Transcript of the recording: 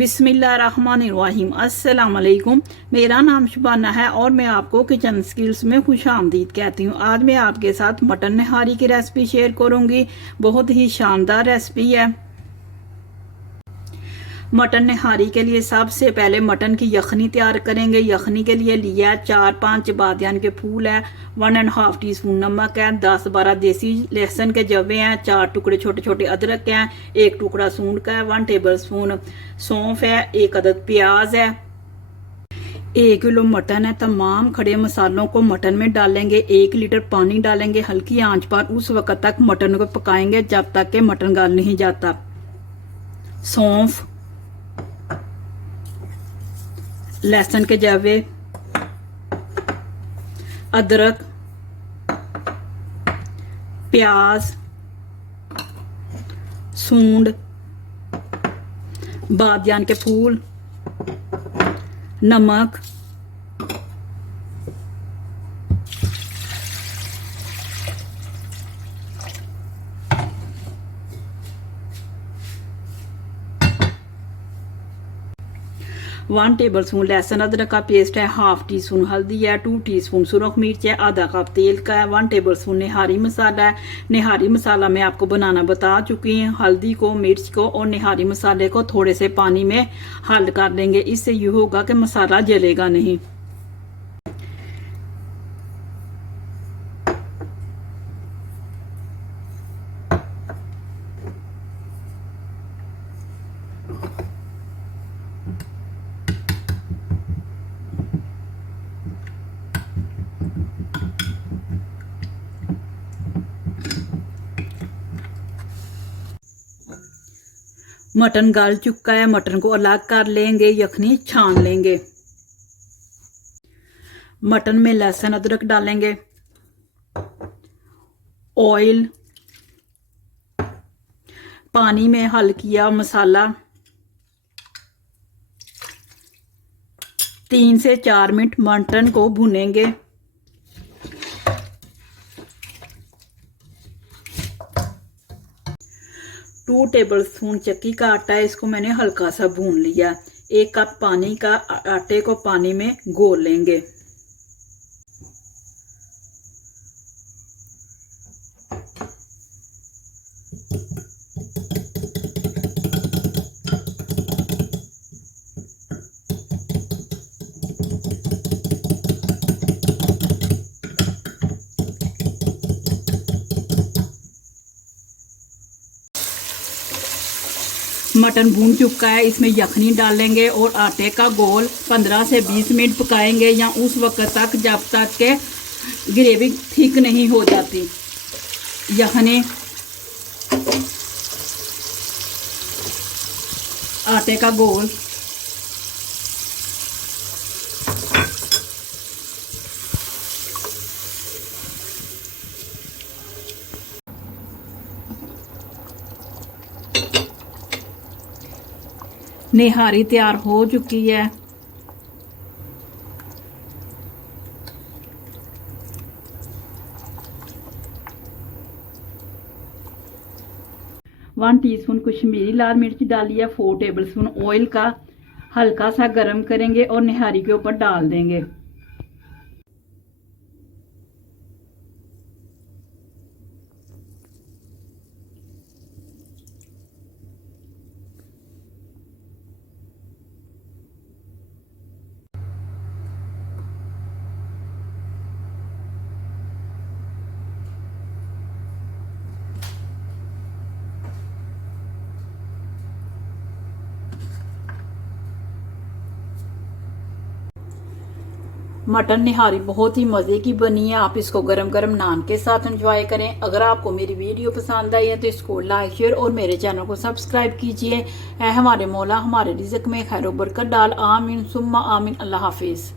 बिस्मिल्लाहिर्रहमानिर्रहीम। अस्सलाम वालेकुम। मेरा नाम शुबाना है और मैं आपको किचन स्किल्स में खुश आमदीद कहती हूँ। आज मैं आपके साथ मटन निहारी की रेसिपी शेयर करूँगी। बहुत ही शानदार रेसिपी है। मटन निहारी के लिए सबसे पहले मटन की यखनी तैयार करेंगे। यखनी के लिए लिया 4-5 बादियान के फूल है, 1.5 टीस्पून नमक है, 10-12 देसी लहसुन के जवे हैं, 4 टुकड़े छोटे छोटे अदरक हैं, 1 टुकड़ा सूंड का है, 1 टेबल स्पून सौंफ है, 1 अदद प्याज है, 1 किलो मटन है। तमाम खड़े मसालों को मटन में डालेंगे। 1 लीटर पानी डालेंगे हल्की आंच पर। उस वक्त तक मटन को पकाएंगे जब तक कि मटन गल नहीं जाता। सौंफ, लहसुन के जवे, अदरक, प्याज, सूंड, बादियान के फूल, नमक, वन टेबल स्पून लहसुन अदरक का पेस्ट है, 1/2 टीस्पून हल्दी है, 2 टीस्पून सुरख मिर्च है, आधा कप तेल का है, 1 टेबल स्पून निहारी मसाला है। निहारी मसाला मैं आपको बनाना बता चुकी हूँ। हल्दी को, मिर्च को और निहारी मसाले को थोड़े से पानी में हल कर देंगे। इससे ये होगा कि मसाला जलेगा नहीं। मटन गल चुका है, मटन को अलग कर लेंगे, यखनी छान लेंगे। मटन में लहसुन अदरक डालेंगे, ऑयल, पानी में हल किया मसाला, 3 से 4 मिनट मटन को भुनेंगे। टू टेबल स्पून चक्की का आटा है, इसको मैंने हल्का सा भून लिया। 1 कप पानी का आटे को पानी में घोल लेंगे। मटन भून चुका है, इसमें यखनी डालेंगे और आटे का गोल 15 से 20 मिनट पकाएंगे या उस वक्त तक जब तक के ग्रेवी थिक नहीं हो जाती। यखनी, आटे का गोल, निहारी तैयार हो चुकी है। वन टीस्पून कश्मीरी लाल मिर्च डाली है, 4 टेबल स्पून ऑयल का हल्का सा गरम करेंगे और निहारी के ऊपर डाल देंगे। मटन निहारी बहुत ही मज़े की बनी है। आप इसको गरम गरम नान के साथ एंजॉय करें। अगर आपको मेरी वीडियो पसंद आई है तो इसको लाइक, शेयर और मेरे चैनल को सब्सक्राइब कीजिए। हमारे मौला हमारे रिज़्क में खैर बरकत डाल। आमीन सुम्मा आमीन। अल्लाह हाफिज़।